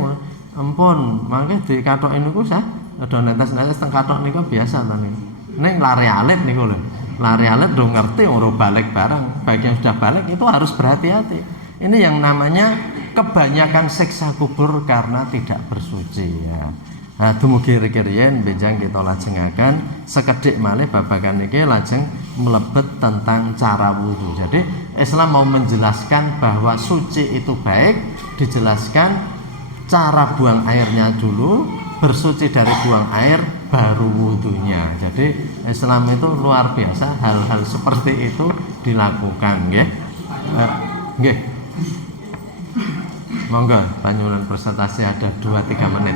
ampun mangke dikathoki niku sah ada netes-netes teng kathok niku biasa ta niku. Ning lare alit niku lho. Lare alit do ngerti ora balik barang. Bagi yang sudah balik itu harus berhati-hati. Ini yang namanya kebanyakan siksa kubur karena tidak bersuci ya. Nah, dumugi riyen benjang kita lajengaken sekedhik malih babagan niki lajeng mlebet tentang cara wudu. Jadi Islam mau menjelaskan bahwa suci itu baik, dijelaskan cara buang airnya dulu, bersuci dari buang air baru wudunya. Jadi Islam itu luar biasa, hal-hal seperti itu dilakukan nggih. Nggih. Monggo panjenengan presentasi ada 2-3 menit.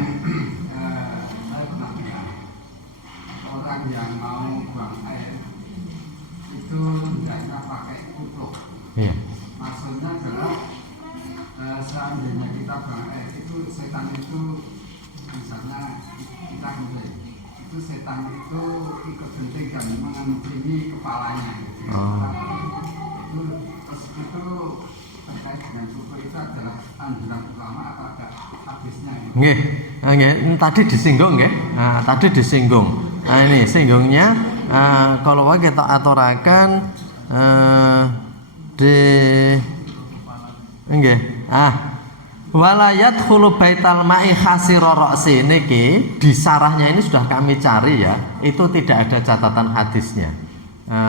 Yang mau buang air itu hendaknya pakai kupluk. Iya. Maksudnya adalah seandainya kita buang air itu setan itu misalnya kita kembali itu setan itu ikut genting dan mengentingi kepalanya. Itu terkait dengan kupluk itu adalah anjuran ulama atau ada hadisnya? Nggih, tadi disinggung nggih. Tadi disinggung. Ini singgungnya kalau kita aturakan di nggih. Walayat khulu baital ma'i khasira ra'si niki di sarahnya ini sudah kami cari ya. Itu tidak ada catatan hadisnya.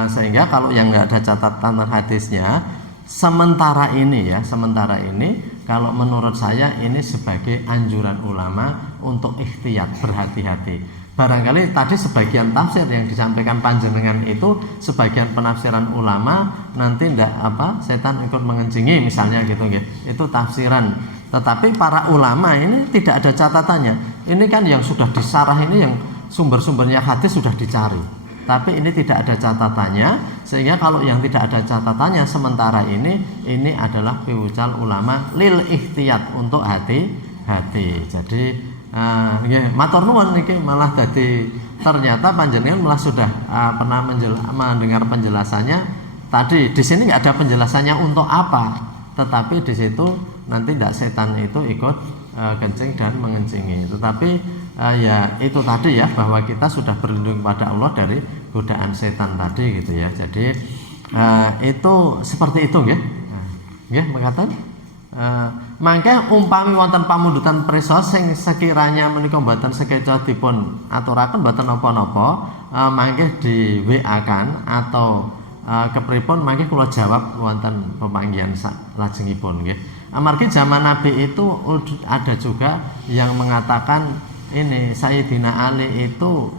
Sehingga kalau yang enggak ada catatan hadisnya sementara ini kalau menurut saya ini sebagai anjuran ulama untuk ikhtiyat, berhati-hati. Barangkali tadi sebagian tafsir yang disampaikan panjenengan itu sebagian penafsiran ulama nanti setan ikut mengencingi misalnya gitu gitu. Itu tafsiran. Tetapi para ulama ini tidak ada catatannya. Ini kan yang sudah disarah ini yang sumber-sumbernya hadis sudah dicari. Tapi ini tidak ada catatannya, sehingga kalau yang tidak ada catatannya sementara ini adalah piwucal ulama lil ikhtiyat untuk hati-hati. Jadi matur nuwun niki malah jadi ternyata panjenengan malah sudah pernah mendengar penjelasannya. Tadi di sini nggak ada penjelasannya untuk apa, tetapi di situ nanti tidak setan itu ikut kencing dan mengencingi. Tetapi ya itu tadi ya, bahwa kita sudah berlindung pada Allah dari godaan setan tadi gitu ya. Jadi itu seperti itu nggih. Nggih mekaten. Mangke umpami wonten pamundutan prisa sing sekiranya menika mboten sekeca dipun aturaken mboten napa-napa, mangke di WA-kan atau kepripun mangke kula jawab wonten pemanggihan lajengipun nggih. Amargi zaman Nabi itu ada juga yang mengatakan ini Sayyidina Ali itu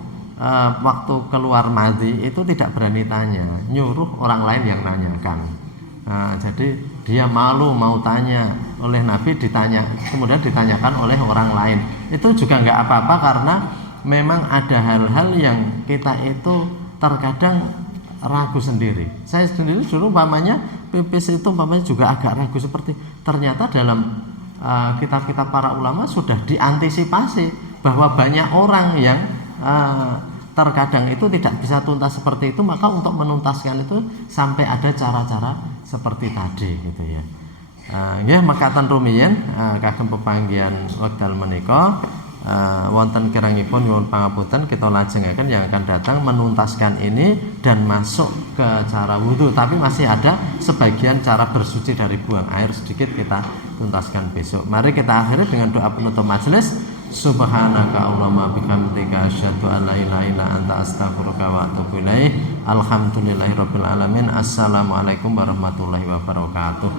waktu keluar Madhi itu tidak berani tanya, nyuruh orang lain yang nanyakan. Jadi dia malu mau tanya oleh Nabi, kemudian ditanyakan oleh orang lain. Itu juga nggak apa-apa, karena memang ada hal-hal yang kita itu terkadang ragu sendiri. Saya sendiri dulu umpamanya pipis itu umpamanya juga agak ragu, seperti ternyata dalam kitab-kitab para ulama sudah diantisipasi bahwa banyak orang yang terkadang itu tidak bisa tuntas seperti itu, maka untuk menuntaskan itu sampai ada cara-cara seperti tadi gitu ya. Nggih mekaten rumiyin kagem pepanggihan wekdal menika wonten kirangipun nyuwun pangapunten, kita lajengaken yang akan datang menuntaskan ini dan masuk ke cara wudu, tapi masih ada sebagian cara bersuci dari buang air sedikit kita tuntaskan besok. Mari kita akhiri dengan doa penutup majelis. Subhanaka Allahumma bihamdika asyhadu an la ilaha illa anta astaghfiruka wa atubu ilaik. Alhamdulillahirabbil alamin. Assalamualaikum warahmatullahi wabarakatuh.